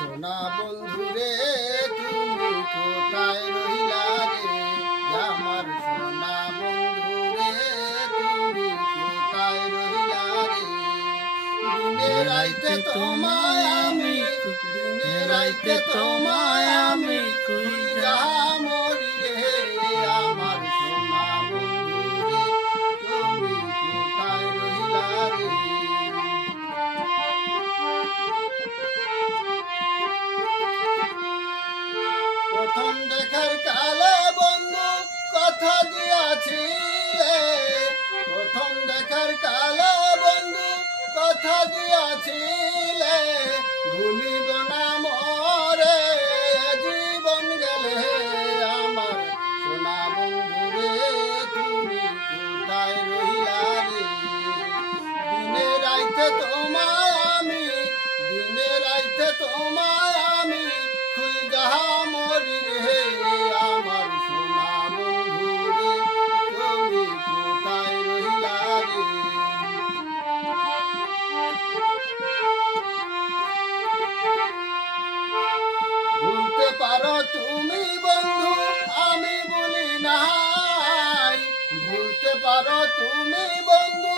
সোনা বন্ধু রে, তুমি কোথায় রইলা রে? আমার সোনা বন্ধু রে, তুমি কোথায় রইলা রে? দিনে রাইতে তোমায় আমি দিনে রাইতে তোমায় দেখার কালে বন্ধু কথা দিয়াছিলে প্রথম দেখার কালে বন্ধু কথা দিয়াছিলে ভুলিব না মরে, জীবন গেলে আমার সোনা বন্ধু রে, তুমি কোথায় রইলা রে? দিনে রাইতে তোমায় আমি দিনে রাইতে তোমায় পারো তুমি বন্ধু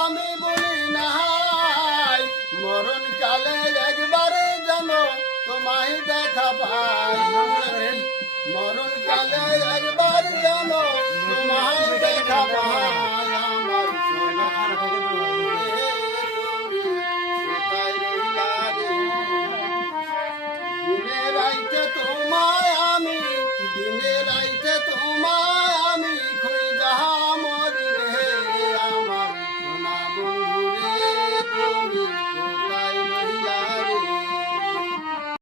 আমি বলি নাই। মরণ কালে একবারে যেন তোমায় দেখা পাই। মরণ কালে একবার যেন তোমায় দেখা পাই। আমার সোনা বন্ধু রে, তুমি। কোথায় দিনে রাইতে তোমায় আমি রাইতে তোমায়